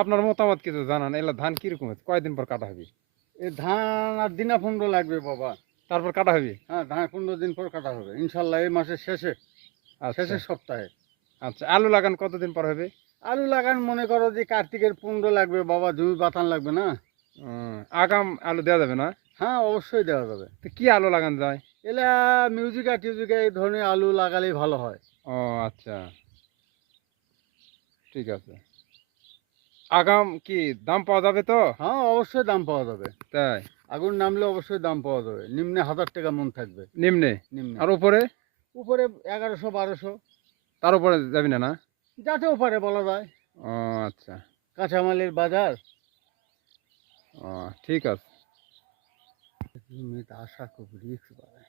আপনার মতামত কিছু জানান, এলা ধান কিরকম হচ্ছে, কয়দিন পর কাটা হবে? এই ধান আর দিনা 15 লাগবে বাবা। তারপর কাটা হবে? হ্যাঁ, ধান 15 দিন পর কাটা হবে ইনশাল্লাহ, এই মাসের শেষে, আচ্ছা শেষের সপ্তাহে। আচ্ছা, আলু লাগান কতদিন পর হবে? আলু লাগান মনে করো যে কার্তিকের 15 লাগবে বাবা, জমি বাতান লাগবে না। আগাম আলু দেওয়া যাবে না? হ্যাঁ, অবশ্যই দেওয়া যাবে। তো কি আলু লাগান যায়? এলা মিউজিকা টিউজিকা এই ধরনের আলু লাগালেই ভালো হয়। ও আচ্ছা, ঠিক আছে। আগাম কি দাম পাওয়া যাবে তো? হ্যাঁ, অবশ্যই দাম পাওয়া যাবে। তাই? আগুন নামলে অবশ্যই দাম পাওয়া যাবে, নিম্নে 1000 টাকা মন থাকবে। নিম্নে? নিম্নে, আর উপরে? উপরে 1100 1200, তার উপরে যাবি না না? যাতেও পারে বলা যায়। ও আচ্ছা। কাঁচামালের বাজার। ও ঠিক আছে। জমিতে আশা খুব রিস্ক পাবে।